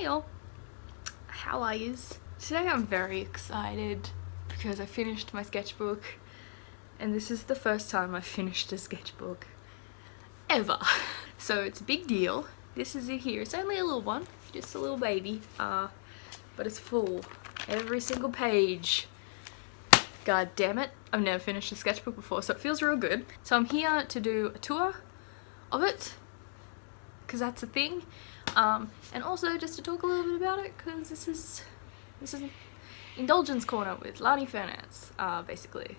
Hey y'all, how are yous? Today I'm very excited because I finished my sketchbook, and this is the first time I've finished a sketchbook ever. So it's a big deal. This is it here. It's only a little one, just a little baby, but it's full. Every single page. God damn it, I've never finished a sketchbook before, so it feels real good. So I'm here to do a tour of it, because that's a thing. And also just to talk a little bit about it, because this is Indulgence Corner with Lani Fernance, basically.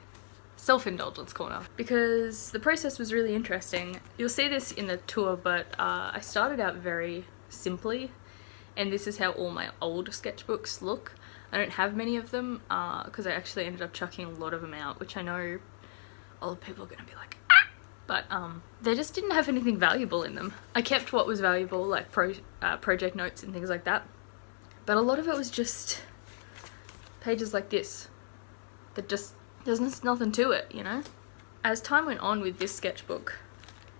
Self-indulgence corner. Because the process was really interesting. You'll see this in the tour, but I started out very simply, and this is how all my old sketchbooks look. I don't have many of them, because I actually ended up chucking a lot of them out, which I know a lot of people are going to be like, ah! But they just didn't have anything valuable in them. I kept what was valuable, like project notes and things like that, but a lot of it was just pages like this that just, there's nothing to it, you know? As time went on with this sketchbook,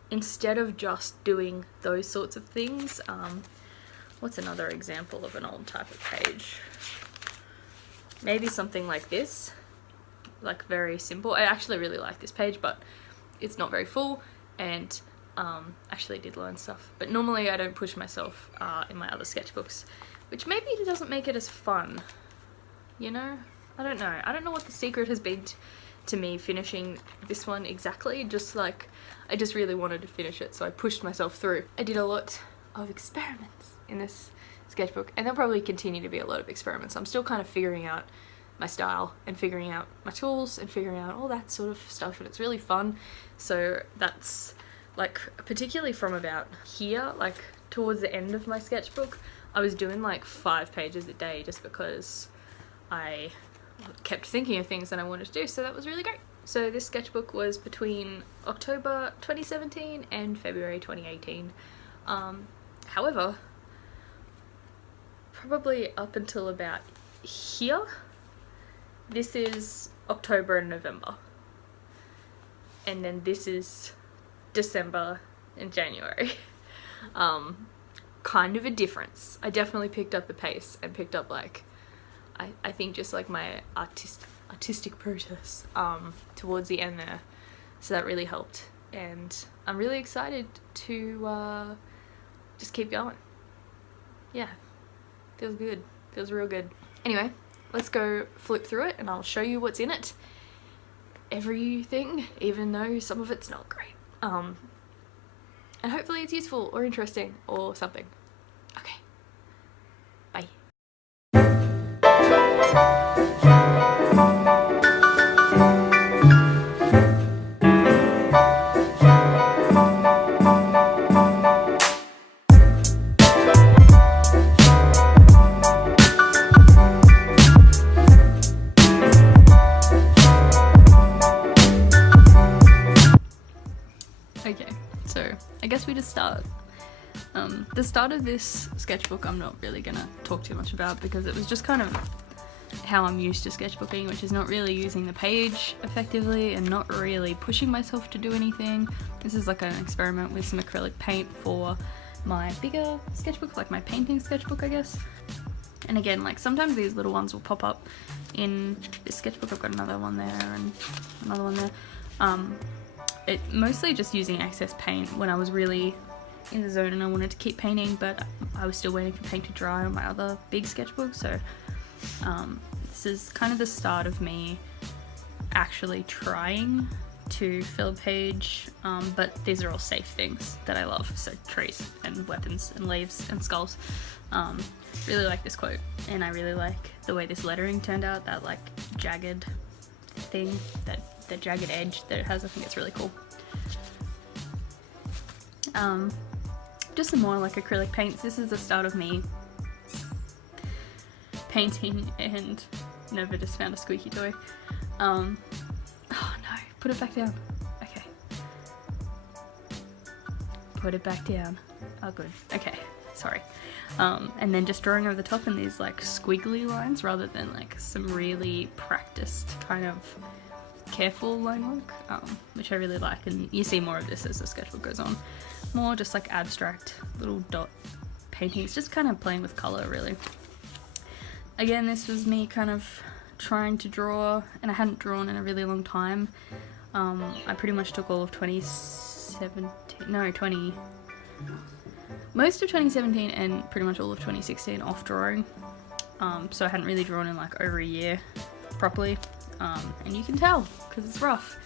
instead of just doing those sorts of things, what's another example of an old type of page? Maybe something like this, like very simple. I actually really like this page, but it's not very full, and actually did learn stuff. But normally I don't push myself in my other sketchbooks, which maybe doesn't make it as fun, you know? I don't know. I don't know what the secret has been to me finishing this one exactly. Just like, I just really wanted to finish it, so I pushed myself through. I did a lot of experiments in this sketchbook, and there'll probably continue to be a lot of experiments. I'm still kind of figuring out my style and figuring out my tools and figuring out all that sort of stuff, and it's really fun. So that's like, particularly from about here, like towards the end of my sketchbook, I was doing like 5 pages a day just because I kept thinking of things that I wanted to do, so that was really great. So this sketchbook was between October 2017 and February 2018. However, probably up until about here, this is October and November, and then this is December and January. Kind of a difference. I definitely picked up the pace and picked up, like, I think just like my artistic process towards the end there, so that really helped, and I'm really excited to just keep going. Yeah, feels good, feels real good. Anyway, let's go flip through it and I'll show you what's in it. Everything, even though some of it's not great. And hopefully it's useful or interesting or something. Okay, bye. Okay, so I guess we just start. The start of this sketchbook I'm not really gonna talk too much about, because it was just kind of how I'm used to sketchbooking, which is not really using the page effectively and not really pushing myself to do anything. This is like an experiment with some acrylic paint for my bigger sketchbook, like my painting sketchbook, I guess. And again, like sometimes these little ones will pop up in this sketchbook. I've got another one there and another one there. It mostly just using excess paint when I was really in the zone and I wanted to keep painting, but I was still waiting for paint to dry on my other big sketchbook. So this is kind of the start of me actually trying to fill a page, but these are all safe things that I love, so trees and weapons and leaves and skulls. Really like this quote, and I really like the way this lettering turned out, that like jagged thing, the jagged edge that it has. I think it's really cool. Just some more like acrylic paints. This is the start of me painting, and never just found a squeaky toy. Oh no, put it back down. Okay. Put it back down. Oh good, okay, sorry. And then just drawing over the top in these like squiggly lines rather than like some really practiced kind of careful line work, which I really like, and you see more of this as the sketchbook goes on. More just like abstract little dot paintings, just kind of playing with colour really. Again, this was me kind of trying to draw, and I hadn't drawn in a really long time. I pretty much took all of most of 2017 and pretty much all of 2016 off drawing. So I hadn't really drawn in like over a year properly, and you can tell because it's rough.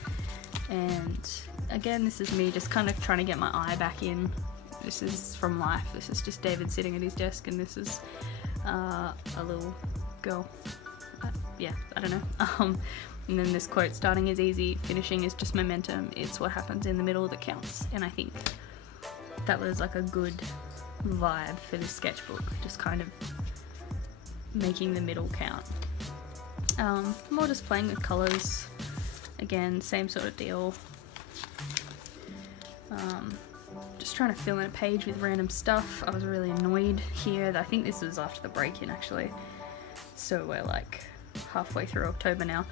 And again, this is me just kind of trying to get my eye back in. This is from life. This is just David sitting at his desk, and this is a little girl. Yeah, I don't know. And then this quote, starting is easy, finishing is just momentum. It's what happens in the middle that counts. And I think that was like a good vibe for this sketchbook, just kind of making the middle count. More just playing with colours. Again, same sort of deal. Just trying to fill in a page with random stuff. I was really annoyed here. I think this was after the break-in actually. So we're like halfway through October now.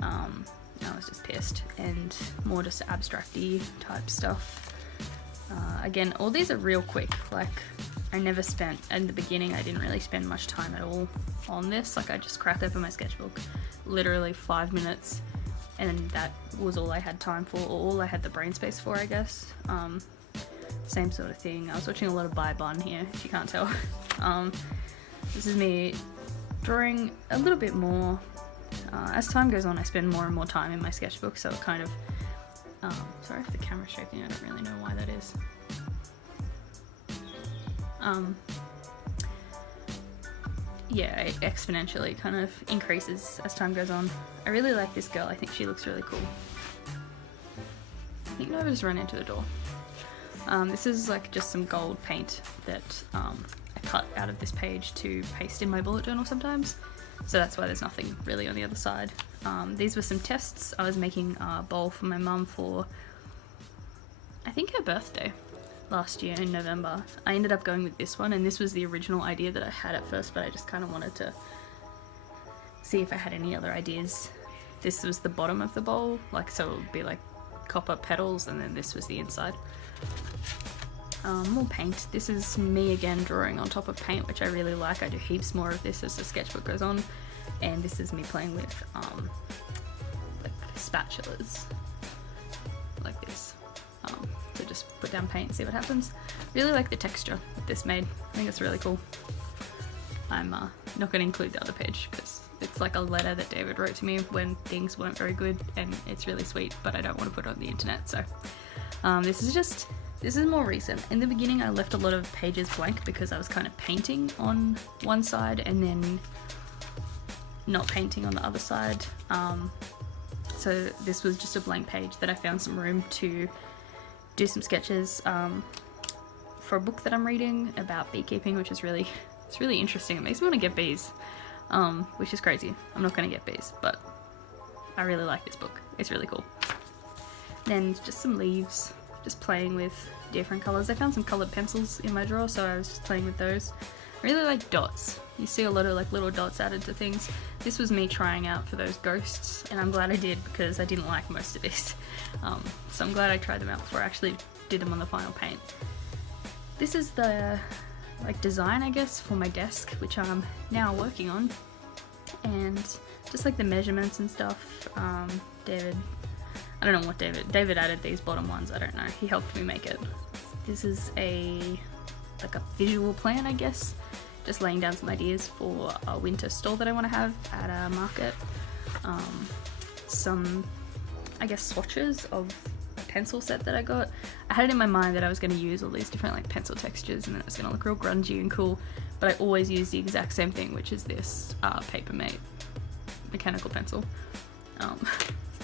I was just pissed, and more just abstract-y type stuff. Again, all these are real quick. Like, I never spent, in the beginning I didn't really spend much time at all on this. Like, I just cracked open my sketchbook, literally 5 minutes, and that was all I had time for, or all I had the brain space for, I guess. Same sort of thing. I was watching a lot of Bye Bun here, if you can't tell. This is me drawing a little bit more. As time goes on, I spend more and more time in my sketchbook, so it kind of, sorry if the camera's shaking, I don't really know why that is. Yeah, it exponentially kind of increases as time goes on. I really like this girl, I think she looks really cool. I think Nova just ran into the door. This is like just some gold paint that I cut out of this page to paste in my bullet journal sometimes. So that's why there's nothing really on the other side. These were some tests. I was making a bowl for my mum for, I think, her birthday last year in November. I ended up going with this one, and this was the original idea that I had at first, but I just kind of wanted to see if I had any other ideas. This was the bottom of the bowl, like, so it would be like copper petals, and then this was the inside. More paint. This is me again drawing on top of paint, which I really like. I do heaps more of this as the sketchbook goes on, and this is me playing with like spatulas like this. So just put down paint and see what happens. Really like the texture that this made. I think it's really cool. I'm not going to include the other page because it's like a letter that David wrote to me when things weren't very good, and it's really sweet, but I don't want to put it on the internet. So this is more recent. In the beginning I left a lot of pages blank because I was kind of painting on one side and then not painting on the other side. So this was just a blank page that I found some room to do some sketches for a book that I'm reading about beekeeping, which is really, it's really interesting. It makes me want to get bees, which is crazy. I'm not going to get bees, but I really like this book. It's really cool. Then just some leaves. Just playing with different colours. I found some coloured pencils in my drawer, so I was just playing with those. I really like dots. You see a lot of like little dots added to things. This was me trying out for those ghosts, and I'm glad I did because I didn't like most of this. So I'm glad I tried them out before I actually did them on the final paint. This is the like design, I guess, for my desk, which I'm now working on, and just like the measurements and stuff. I don't know what David added these bottom ones, I don't know. He helped me make it. This is like a visual plan, I guess. Just laying down some ideas for a winter stall that I want to have at a market. Some, I guess, swatches of a pencil set that I got. I had it in my mind that I was going to use all these different like pencil textures and then it was going to look real grungy and cool, but I always use the exact same thing, which is this Papermate mechanical pencil.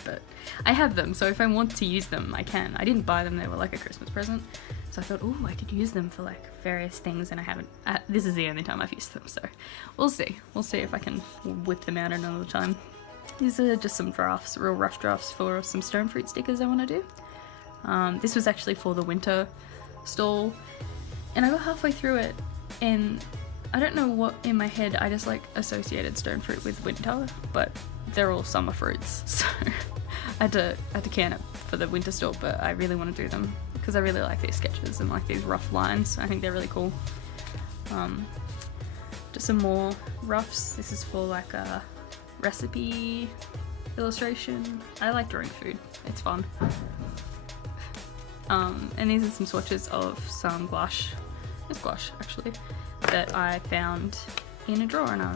But I have them, so if I want to use them, I can. I didn't buy them, they were like a Christmas present, so I thought, oh, I could use them for like various things, and I haven't. This is the only time I've used them, so we'll see. We'll see if I can whip them out another time. These are just some drafts, real rough drafts for some stone fruit stickers I want to do. This was actually for the winter stall, and I got halfway through it, and I don't know what in my head, I just like associated stone fruit with winter, but they're all summer fruits, so I had to can it for the winter stall, but I really want to do them because I really like these sketches and like these rough lines. I think they're really cool. Just some more roughs. This is for like a recipe illustration. I like drawing food, it's fun. And these are some swatches of some gouache, it's gouache actually, that I found in a drawer, and I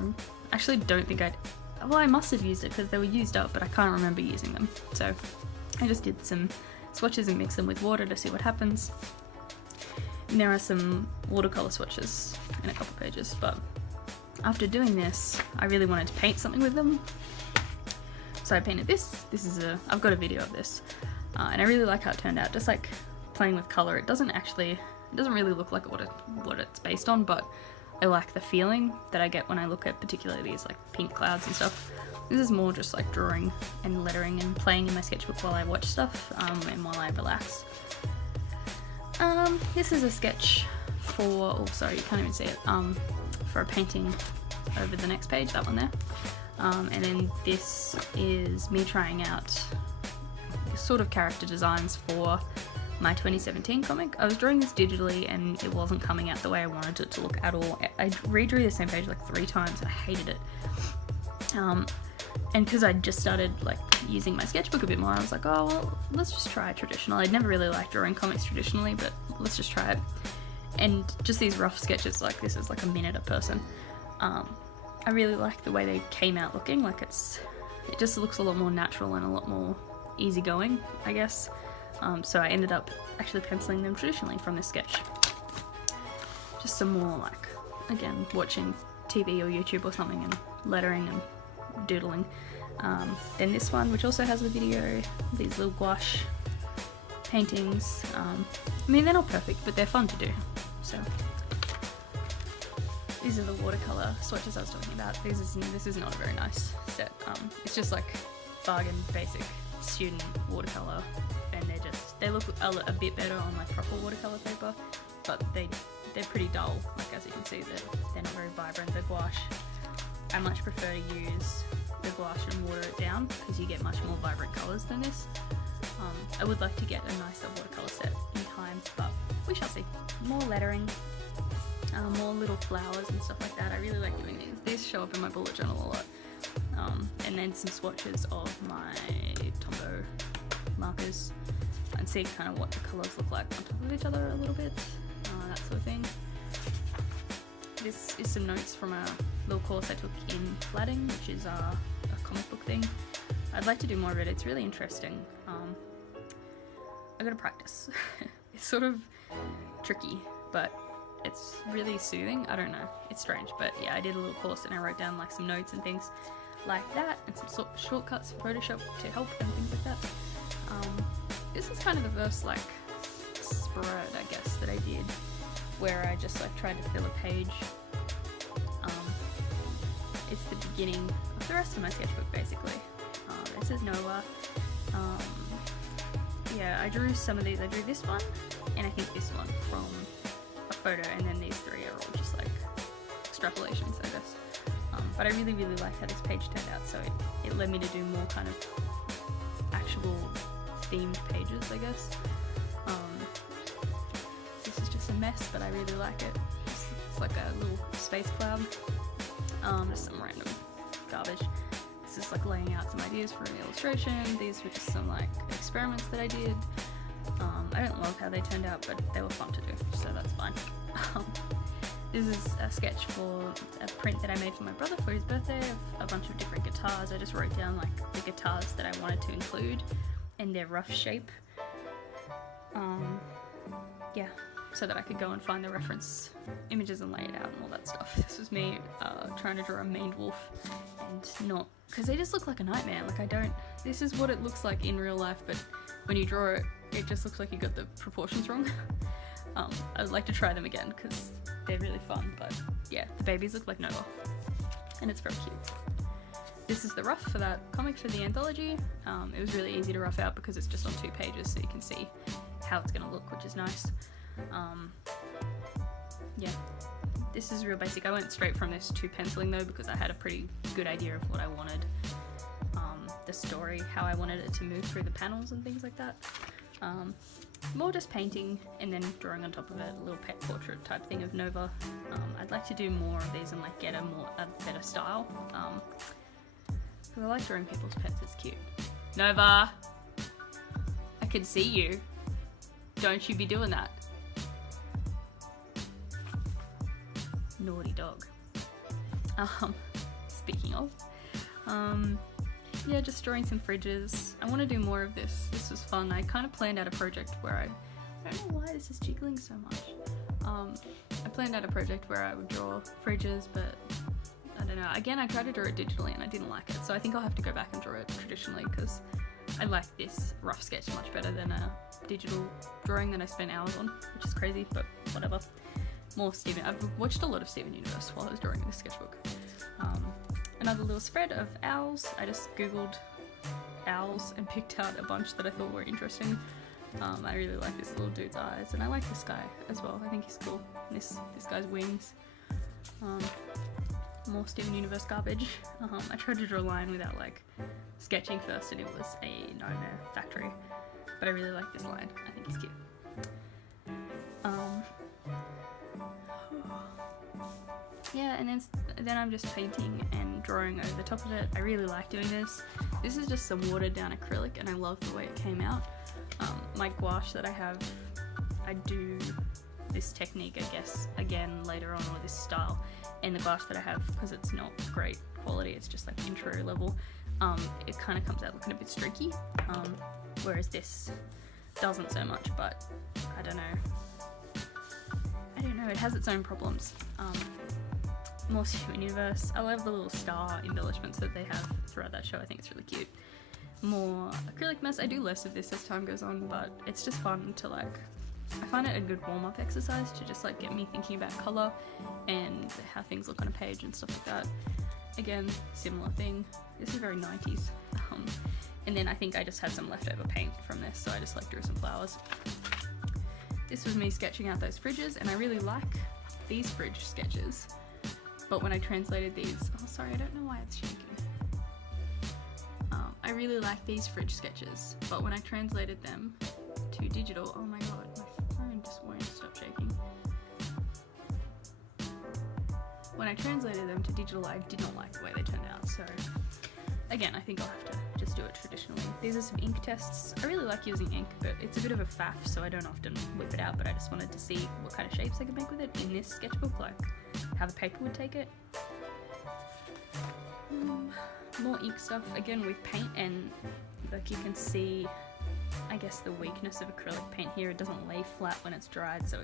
actually don't think I must have used it because they were used up, but I can't remember using them. So I just did some swatches and mixed them with water to see what happens. And there are some watercolor swatches in a couple pages, but after doing this, I really wanted to paint something with them. So I painted this. I've got a video of this, and I really like how it turned out. Just like playing with color, it doesn't really look like what it's based on, but I like the feeling that I get when I look at particularly these like pink clouds and stuff. This is more just like drawing and lettering and playing in my sketchbook while I watch stuff, and while I relax. This is a sketch for, oh sorry, you can't even see it, for a painting over the next page, that one there. And then this is me trying out sort of character designs for my 2017 comic. I was drawing this digitally and it wasn't coming out the way I wanted it to look at all. I redrew the same page like 3 times and I hated it. And because I just started like using my sketchbook a bit more, I was like, oh well, let's just try traditional. I'd never really liked drawing comics traditionally, but let's just try it. And just these rough sketches, like this is like a minute a person. I really like the way they came out looking. Like it just looks a lot more natural and a lot more easygoing, I guess. So I ended up actually penciling them traditionally from this sketch. Just some more like, again, watching TV or YouTube or something and lettering and doodling. Then this one, which also has a video, these little gouache paintings. I mean, they're not perfect, but they're fun to do. So these are the watercolor swatches I was talking about. This is not a very nice set. It's just like bargain basic student watercolor, and they look a bit better on like proper watercolor paper, but they're pretty dull. Like as you can see, they're not very vibrant. The gouache, I much prefer to use the gouache and water it down because you get much more vibrant colors than this. I would like to get a nicer watercolor set in time, but we shall see. More lettering, more little flowers and stuff like that. I really like doing these. These show up in my bullet journal a lot. And then some swatches of my Tombow markers and see kind of what the colours look like on top of each other a little bit, that sort of thing. This is some notes from a little course I took in flatting, which is a comic book thing. I'd like to do more of it. It's really interesting. I gotta practice. It's sort of tricky, but it's really soothing. I don't know, it's strange, but yeah, I did a little course and I wrote down like some notes and things like that, and some shortcuts for Photoshop to help and things like that. This is kind of the first like spread, I guess, that I did where I just like tried to fill a page. It's the beginning of the rest of my sketchbook basically. This is Noah. Yeah, I drew some of these. I drew this one, and I think this one from a photo, and then these 3 are all just like extrapolations, I guess. But I really, really like how this page turned out, so it led me to do more kind of actual themed pages, I guess. This is just a mess, but I really like it. It's like a little space cloud. Just some random garbage. This is like laying out some ideas for an illustration. These were just some like experiments that I did. I don't love how they turned out, but they were fun to do, so that's fine. This is a sketch for a print that I made for my brother for his birthday of a bunch of different guitars. I just wrote down like the guitars that I wanted to include and their rough shape. Yeah, so that I could go and find the reference images and lay it out and all that stuff. This was me trying to draw a maned wolf and not, because they just look like a nightmare. Like this is what it looks like in real life, but when you draw it, it just looks like you got the proportions wrong. I would like to try them again because they're really fun, but yeah, the babies look like Noah, and it's very cute. This is the rough for that comic for the anthology. It was really easy to rough out because it's just on 2 pages, so you can see how it's going to look, which is nice. Yeah, this is real basic. I went straight from this to penciling though because I had a pretty good idea of what I wanted, the story, how I wanted it to move through the panels and things like that. more just painting and then drawing on top of it, a little pet portrait type thing of Nova. I'd like to do more of these and like get a better style. Because I like drawing people's pets, it's cute. Nova! I can see you. Don't you be doing that. Naughty dog. Speaking of, yeah, just drawing some fridges. I want to do more of this. This was fun. I kind of planned out a project where I don't know why this is jiggling so much. I planned out a project where I would draw fridges, but I don't know. Again, I tried to draw it digitally and I didn't like it, so I think I'll have to go back and draw it traditionally because I like this rough sketch much better than a digital drawing that I spent hours on, which is crazy, but whatever. More Steven. I've watched a lot of Steven Universe while I was drawing this sketchbook. Another little spread of owls. I just googled owls and picked out a bunch that I thought were interesting. I really like this little dude's eyes, and I like this guy as well. I think he's cool. And this guy's wings. More Steven Universe garbage. I tried to draw a line without like sketching first, and it was a nightmare factory. But I really like this line. I think he's cute. Yeah, and then I'm just painting and drawing over the top of it. I really like doing this. This is just some watered down acrylic and I love the way it came out. My gouache that I have, I do this technique, I guess, again later on, or this style. And the gouache that I have, because it's not great quality, it's just like intro level, it kind of comes out looking a bit streaky, whereas this doesn't so much, but I don't know, it has its own problems. More Steven Universe. I love the little star embellishments that they have throughout that show. I think it's really cute. More acrylic mess. I do less of this as time goes on, but it's just fun to like, I find it a good warm-up exercise to just like get me thinking about colour and how things look on a page and stuff like that. Again, similar thing. This is very 90s. And then I think I just had some leftover paint from this, so I just like drew some flowers. This was me sketching out those fridges, and I really like these fridge sketches. But when I translated these, oh sorry, I don't know why it's shaking. I really like these fridge sketches, but when I translated them to digital, oh my god, my phone just won't stop shaking. When I translated them to digital, I did not like the way they turned out, so again, I think I'll have to just do it traditionally. These are some ink tests. I really like using ink, but it's a bit of a faff, so I don't often whip it out, but I just wanted to see what kind of shapes I could make with it in this sketchbook, like how the paper would take it. More ink stuff, again with paint, and like you can see, I guess, the weakness of acrylic paint here. It doesn't lay flat when it's dried, so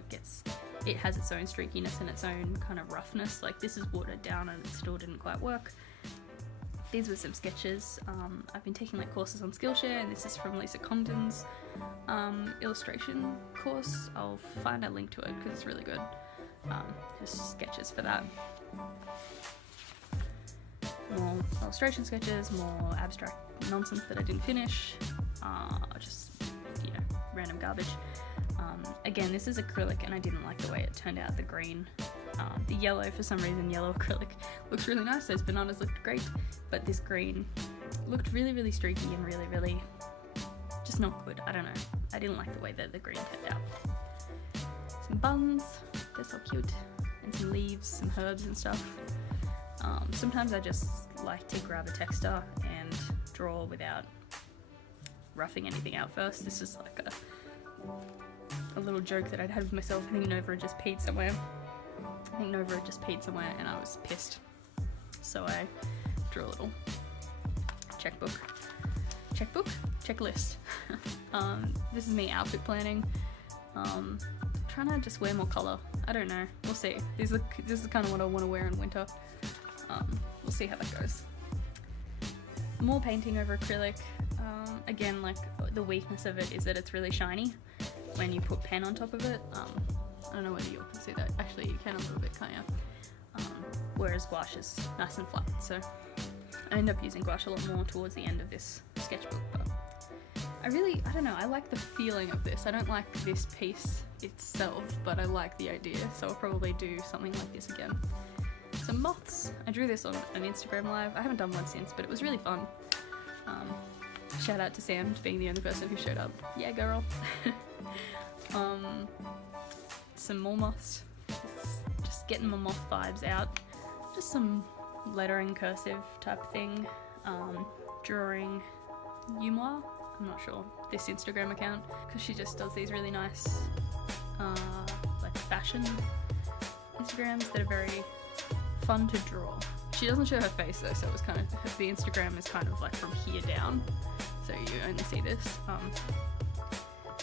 it has its own streakiness and its own kind of roughness. Like this is watered down and it still didn't quite work. These were some sketches. I've been taking like courses on Skillshare, and this is from Lisa Condon's illustration course. I'll find a link to it because it's really good. Just sketches for that. More illustration sketches, more abstract nonsense that I didn't finish. Just, you know, random garbage. Again, this is acrylic and I didn't like the way it turned out. The green, the yellow, for some reason, yellow acrylic looks really nice. Those bananas looked great, but this green looked really, really streaky and really, really just not good. I don't know. I didn't like the way that the green turned out. Some buns, they're so cute, and some leaves, some herbs and stuff. Sometimes I just like to grab a texter and draw without roughing anything out first. This is like a little joke that I'd had with myself. I think Nova had just peed somewhere. And I was pissed. So I drew a little checklist. This is me outfit planning. Trying to just wear more colour. I don't know. We'll see. This is kind of what I want to wear in winter. We'll see how that goes. More painting over acrylic. Again, like the weakness of it is that it's really shiny when you put pen on top of it. I don't know whether you all can see that. Actually, you can a little bit, can't you? Whereas gouache is nice and flat. So I end up using gouache a lot more towards the end of this sketchbook. But I don't know, I like the feeling of this. I don't like this piece itself, but I like the idea. So I'll probably do something like this again. Some moths. I drew this on an Instagram live. I haven't done one since, but it was really fun. Shout out to Sam for being the only person who showed up. Yeah, girl. Some more moths. Just getting my moth vibes out. Just some lettering, cursive type thing. Drawing Yumwa, I'm not sure, this Instagram account, because she just does these really nice like fashion Instagrams that are very fun to draw. She doesn't show her face though, so it was kind of, the Instagram is kind of like from here down, so you only see this.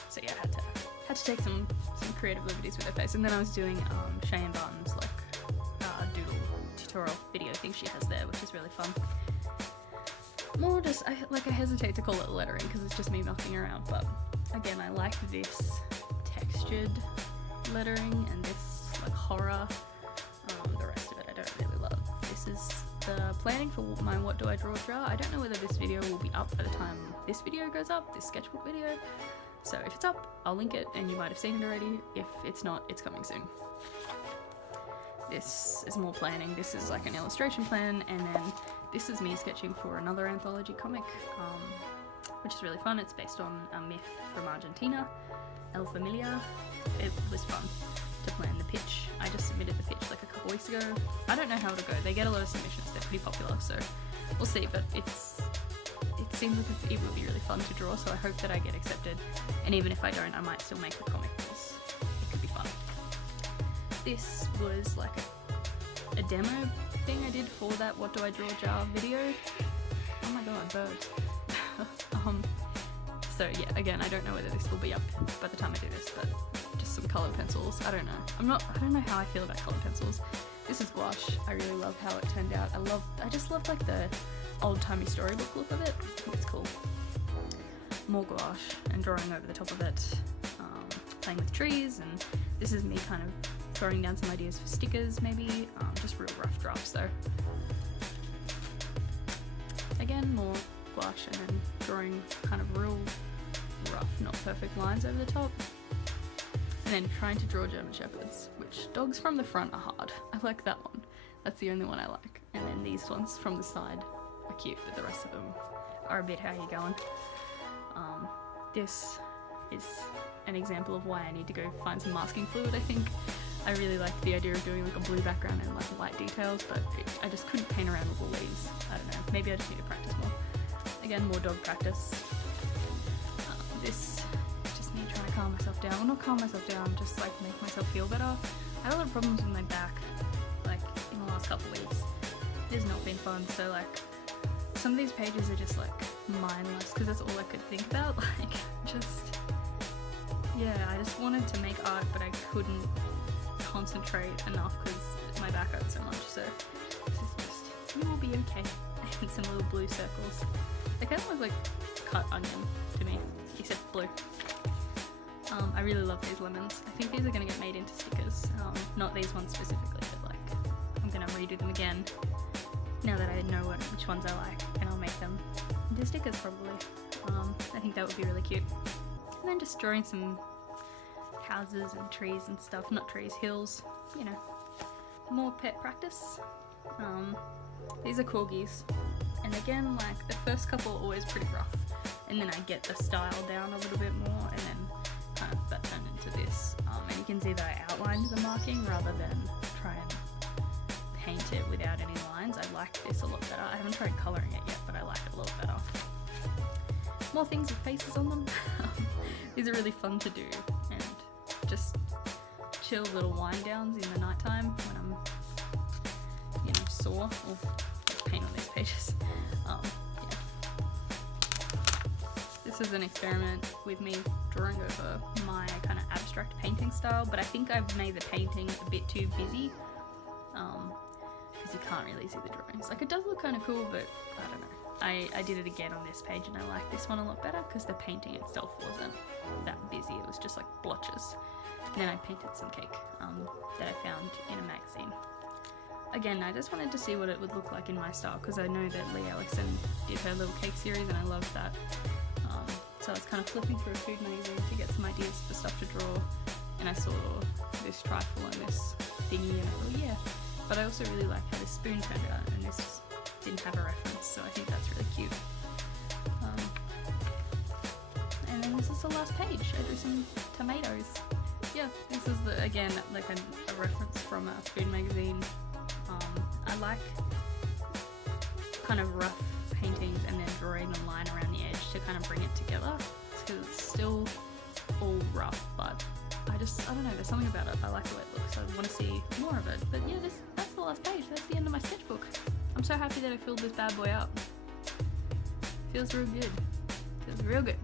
So yeah, I had to take some creative liberties with her face, and then I was doing Cheyenne Barton's like doodle tutorial video thing she has there, which is really fun. More just, I hesitate to call it lettering because it's just me mucking around, but again, I like this textured lettering and this like horror. The rest of it I don't really love. This is the planning for my What Do I Draw jar. I don't know whether this video will be up by the time this video goes up, this sketchbook video. So if it's up, I'll link it and you might have seen it already. If it's not, it's coming soon. This is more planning. This is like an illustration plan, and then this is me sketching for another anthology comic, which is really fun. It's based on a myth from Argentina, El Familia. It was fun to plan the pitch. I just submitted the pitch like a couple weeks ago. I don't know how it'll go. They get a lot of submissions. They're pretty popular, so we'll see. But it seems like it would be really fun to draw, so I hope that I get accepted. And even if I don't, I might still make the comic because it could be fun. This was like a demo thing I did for that What Do I Draw jar video. Oh my god, birds. So yeah, again, I don't know whether this will be up by the time I do this, but just some colored pencils. I don't know. I don't know how I feel about colored pencils. This is gouache. I really love how it turned out. I just love like the old-timey storybook look of it. I think it's cool. More gouache and drawing over the top of it. Playing with trees, and this is me kind of throwing down some ideas for stickers maybe, just real rough drafts though. Again, more gouache and then drawing kind of real rough, not perfect lines over the top. And then trying to draw German Shepherds, which dogs from the front are hard. I like that one. That's the only one I like. And then these ones from the side are cute, but the rest of them are a bit how you going. This is an example of why I need to go find some masking fluid, I think. I really like the idea of doing like a blue background and like light details, but I just couldn't paint around with all these. I don't know, maybe I just need to practice more. Again, more dog practice. This is just me trying to calm myself down. Well, not calm myself down, just like make myself feel better. I had a lot of problems with my back, like in the last couple of weeks. It has not been fun, so like some of these pages are just like mindless because that's all I could think about. Like just, yeah, I just wanted to make art, but I couldn't concentrate enough because my back hurts so much. So this is just, you will be okay. And some little blue circles. They kind of look like cut onion to me, except blue. I really love these lemons. I think these are going to get made into stickers. Not these ones specifically, but like I'm going to redo them again now that I know which ones I like, and I'll make them into stickers probably. I think that would be really cute. And then just drawing some houses and trees and stuff. Not trees, hills, you know. More pet practice. These are corgis. And again, like the first couple are always pretty rough. And then I get the style down a little bit more, and then kind of that turned into this. And you can see that I outlined the marking rather than try and paint it without any lines. I like this a lot better. I haven't tried colouring it yet, but I like it a little better. More things with faces on them. These are really fun to do, and just chill little wind downs in the nighttime when I'm, you know, sore. Oh, there's paint on these pages. Yeah. This is an experiment with me drawing over my kind of abstract painting style, but I think I've made the painting a bit too busy, because you can't really see the drawings. Like, it does look kind of cool, but I don't know. I did it again on this page, and I like this one a lot better because the painting itself wasn't that busy. It was just like blotches. And then I painted some cake that I found in a magazine. Again, I just wanted to see what it would look like in my style, because I know that Lee Alexson did her little cake series and I loved that. So I was kind of flipping through a food magazine to get some ideas for stuff to draw, and I saw this trifle and this thingy, and I thought, yeah. But I also really like how this spoon turned out, and this didn't have a reference, so I think that's really cute. And then this is the last page. I drew some tomatoes. Yeah, this is again like a reference from a food magazine. I like kind of rough paintings and then drawing a line around the edge to kind of bring it together, because it's still all rough, but I don't know, there's something about it. I like the way it looks, so I want to see more of it. But yeah, that's the last page. That's the end of my sketchbook. I'm so happy that I filled this bad boy up. Feels real good. Feels real good.